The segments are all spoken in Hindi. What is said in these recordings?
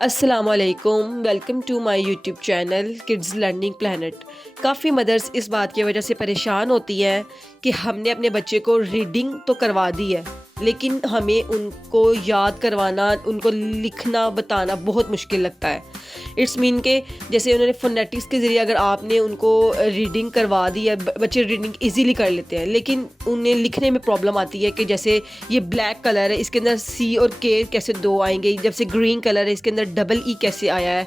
अस्सलामुअलैकुम, welcome to my YouTube channel kids learning planet. काफ़ी मदर्स इस बात की वजह से परेशान होती हैं कि हमने अपने बच्चे को रीडिंग तो करवा दी है, लेकिन हमें उनको याद करवाना, उनको लिखना बताना बहुत मुश्किल लगता है। इट्स मीन के जैसे उन्होंने फोनेटिक्स के ज़रिए अगर आपने उनको रीडिंग करवा दी है, बच्चे रीडिंग इजीली कर लेते हैं, लेकिन उन्हें लिखने में प्रॉब्लम आती है कि जैसे ये ब्लैक कलर है, इसके अंदर सी और के कैसे दो आएंगे, जब से ग्रीन कलर है इसके अंदर डबल ई कैसे आया है,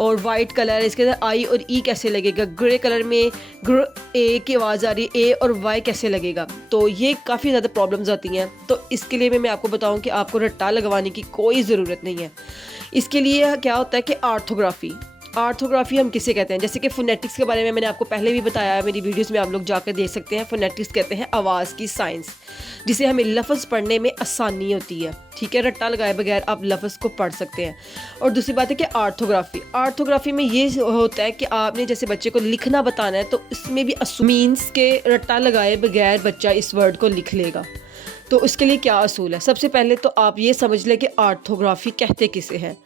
और वाइट कलर है इसके अंदर आई और ई कैसे लगेगा, ग्रे कलर में ग्र ए की आवाज़ आ रही है, ए और वाई कैसे लगेगा। तो ये काफ़ी ज़्यादा प्रॉब्लम्स आती हैं। तो इसके लिए मैं आपको बताऊं कि आपको रट्टा लगवाने की कोई ज़रूरत नहीं है। इसके लिए क्या होता है कि आर्थोग्राफी हम किसे कहते हैं, जैसे कि फोनेटिक्स के बारे में मैंने आपको पहले भी बताया है, मेरी वीडियोस में आप लोग जाकर देख सकते हैं। फोनेटिक्स कहते हैं आवाज़ की साइंस, जिसे हमें लफ्ज़ पढ़ने में आसानी होती है। ठीक है, रट्टा लगाए बगैर आप लफ्ज़ को पढ़ सकते हैं। और दूसरी बात है कि आर्थोग्राफी में ये होता है कि आपने जैसे बच्चे को लिखना बताना है, तो इसमें भी मीन्स के रट्टा लगाए बगैर बच्चा इस वर्ड को लिख लेगा। तो उसके लिए क्या असूल है? सबसे पहले तो आप ये समझ लें कि आर्थोग्राफी कहते किसे हैं।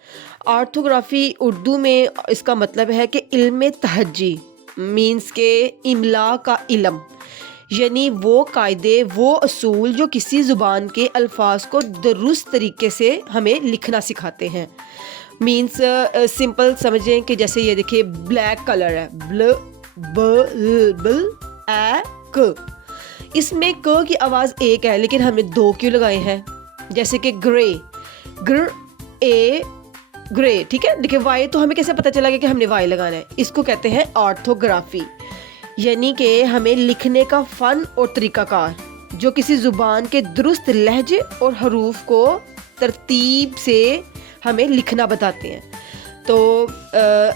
आर्थोग्राफी उर्दू में इसका मतलब है कि इल्म तहज्जी, मीन्स के इमला का इल्म, यानी वो कायदे, वो असूल जो किसी ज़ुबान के अल्फाज को दुरुस्त तरीके से हमें लिखना सिखाते हैं। मीन्स सिंपल समझें कि जैसे ये देखिए ब्लैक कलर है, ब्ल ब ल ए क, इसमें क की आवाज़ एक है, लेकिन हमने दो क्यों लगाए हैं? जैसे कि ग्रे, ग्र ए ग्रे, ठीक है। देखिए वाई, तो हमें कैसे पता चला कि हमने वाई लगाना है? इसको कहते हैं ऑर्थोग्राफी, यानी कि हमें लिखने का फ़न और तरीक़ाकार जो किसी ज़ुबान के दुरुस्त लहजे और हरूफ को तरतीब से हमें लिखना बताते हैं। तो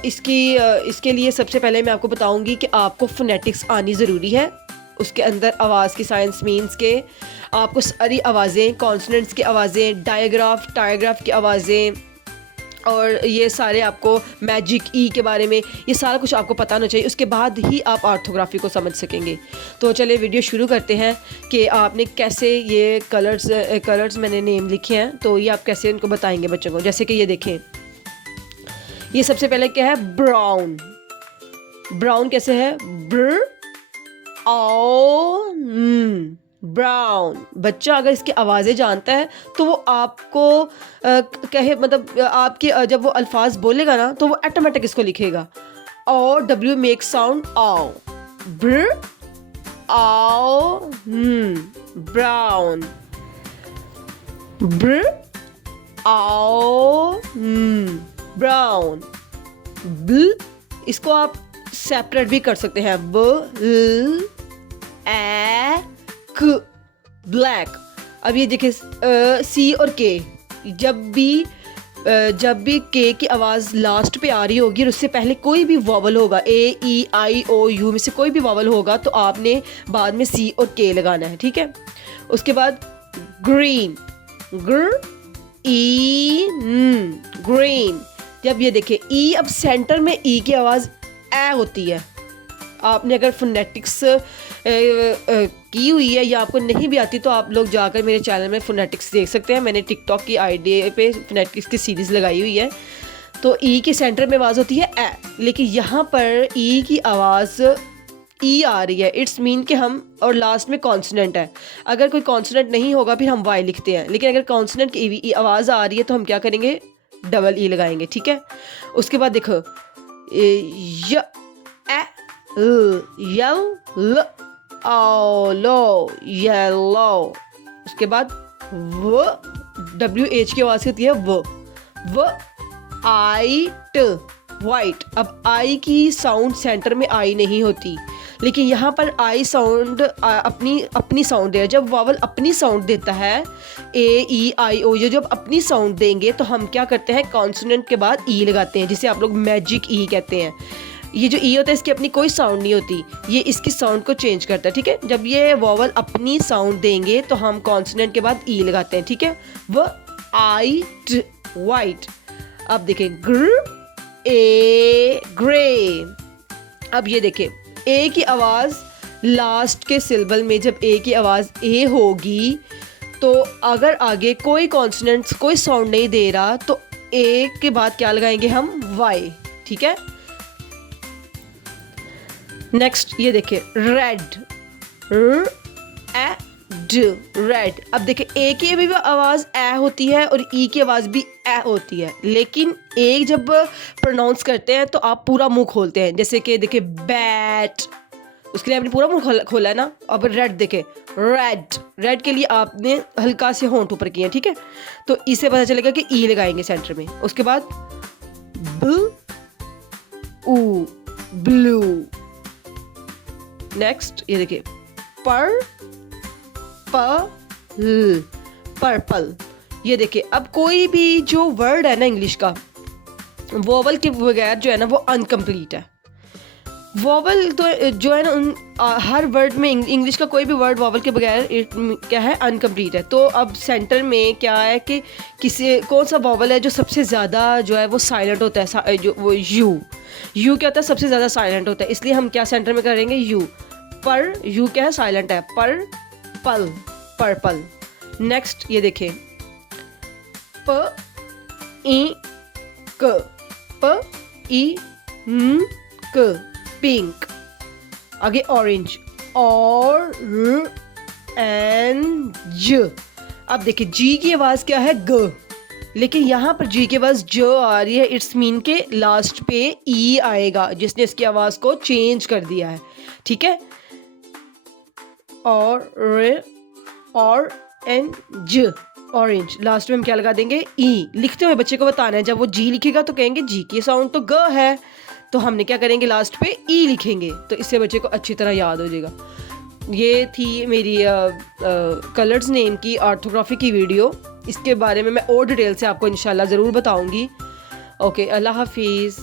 इसके लिए सबसे पहले मैं आपको बताऊंगी कि आपको फोनेटिक्स आनी ज़रूरी है। उसके अंदर आवाज़ की साइंस, मीन्स के आपको सारी आवाज़ें, कॉन्सोनेंट्स की आवाज़ें, टाइग्राफ की आवाज़ें, और ये सारे आपको मैजिक ई के बारे में, ये सारा कुछ आपको पता होना चाहिए। उसके बाद ही आप आर्थोग्राफी को समझ सकेंगे। तो चलिए वीडियो शुरू करते हैं कि आपने कैसे ये कलर्स मैंने नेम लिखे हैं, तो ये आप कैसे उनको बताएंगे बच्चों को। जैसे कि ये देखें, ये सबसे पहले क्या है? ब्राउन कैसे है? ब्र आओ ब्राउन। बच्चा अगर इसकी आवाज़ें जानता है तो वो आपको कहे, मतलब आपके जब वो अल्फाज बोलेगा ना, तो वो ऑटोमेटिक इसको लिखेगा। और डब्ल्यू मेक साउंड आओ, ब्र आओ ब्राउन, ब्र आओ ब्राउन। ब्ल, इसको आप सेपरेट भी कर सकते हैं, ब ल ए क, ब्लैक। अब ये देखिए सी और के, जब भी के की आवाज़ लास्ट पे आ रही होगी और उससे पहले कोई भी वॉवल होगा, ए ई आई ओ यू में से कोई भी वॉवल होगा, तो आपने बाद में सी और के लगाना है। ठीक है। उसके बाद ग्रीन, ग्र ई ग्रीन। जब ये देखिए ई, अब सेंटर में ई की आवाज़ ए होती है। आपने अगर फोनेटिक्स की हुई है या आपको नहीं भी आती, तो आप लोग जाकर मेरे चैनल में फोनेटिक्स देख सकते हैं। मैंने टिकटॉक की आईडी पे फोनेटिक्स की सीरीज़ लगाई हुई है। तो ई के सेंटर में आवाज़ होती है ए, लेकिन यहाँ पर ई की आवाज़ ई आ रही है। इट्स मीन कि हम, और लास्ट में कॉन्सोनेंट है। अगर कोई कॉन्सोनेंट नहीं होगा फिर हम वाई लिखते हैं, लेकिन अगर कॉन्सोनेंट की आवाज़ आ रही है तो हम क्या करेंगे? डबल ई लगाएंगे। ठीक है। उसके बाद देखो य ए ल, यल ओ लो, येलो। उसके बाद व, डब्ल्यू एच की आवाज़ होती है व आई ट, वाइट। अब आई की साउंड सेंटर में आई नहीं होती, लेकिन यहाँ पर आई साउंड अपनी साउंड है। जब वावल अपनी साउंड देता है, ए ई आई ओ, ये जब अपनी साउंड देंगे तो हम क्या करते हैं? कॉन्सोनेंट के बाद ई लगाते हैं, जिसे आप लोग मैजिक ई कहते हैं। ये जो ई होता है, इसकी अपनी कोई साउंड नहीं होती, ये इसकी साउंड को चेंज करता है। ठीक है। जब ये वॉवल अपनी साउंड देंगे तो हम कॉन्सोनेंट के बाद ई लगाते हैं। ठीक है। व आई ट, वाइट। अब देखें ग्र ए ग्रे। अब ये देखें ए की आवाज़ लास्ट के सिलेबल में, जब ए की आवाज़ ए होगी तो अगर आगे कोई कॉन्सोनेंट्स, कोई साउंड नहीं दे रहा, तो ए के बाद क्या लगाएंगे हम, वाई, ठीक है। नेक्स्ट ये देखिए रेड, रेड। अब देखिए ए की भी आवाज़ ए होती है और ई की आवाज़ भी ए होती है, लेकिन एक जब प्रोनाउंस करते हैं तो आप पूरा मुंह खोलते हैं, जैसे कि देखिए बैट, उसके लिए आपने पूरा मुंह खोला है ना। अब रेड देखे, रेड, रेड के लिए आपने हल्का से होंठ ऊपर किए हैं, ठीक है। तो इससे पता चलेगा कि ई लगाएंगे सेंटर में। उसके बाद ब्लू। नेक्स्ट ये देखिए पर्पल। ये देखिए अब कोई भी जो वर्ड है ना इंग्लिश का, वोवल के बगैर जो है ना वो अनकम्प्लीट है। वोवल तो जो है ना हर वर्ड में, इंग्लिश का कोई भी वर्ड वोवल के बगैर क्या है, अनकम्प्लीट है। तो अब सेंटर में क्या है कि कौन सा वोवल है जो सबसे ज़्यादा जो है वो साइलेंट होता है, जो वो यू क्या होता है, सबसे ज़्यादा साइलेंट होता है, इसलिए हम क्या सेंटर में करेंगे, यू। पर यू क्या है, साइलेंट है, पर्पल। नेक्स्ट ये देखें पिंक। आगे ऑरेंज, अब देखिए जी की आवाज़ क्या है, ग, लेकिन यहाँ पर जी के पास जो आ रही है, इट्स मीन के लास्ट पे ई आएगा, जिसने इसकी आवाज़ को चेंज कर दिया है, ठीक है। ऑरेंज, लास्ट में हम क्या लगा देंगे, ई। लिखते हुए बच्चे को बताना है, जब वो जी लिखेगा तो कहेंगे जी की साउंड तो ग है, तो हमने क्या करेंगे, लास्ट पे ई लिखेंगे, तो इससे बच्चे को अच्छी तरह याद हो जाएगा। ये थी मेरी कलर्स नेम की ऑर्थोग्राफी की वीडियो। इसके बारे में मैं और डिटेल से आपको इंशाल्लाह ज़रूर बताऊंगी। ओके, अल्लाह हाफिज़।